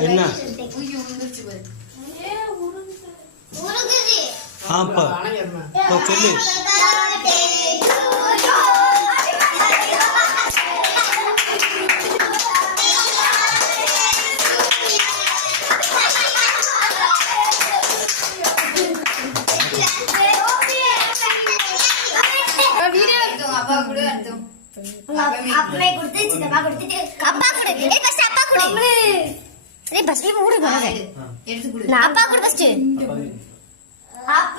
என்ன ஆப்பா சொல்லு அப்பவே கொடுத்து சித்தப்பா கொடுத்துட்டு அப்பா கொடு ஏய் ஃபர்ஸ்ட் அப்பா கொடு ஏய் பஸ் நீ மூடு போங்க எடுத்து கொடு நான் அப்பா கொடு ஃபர்ஸ்ட்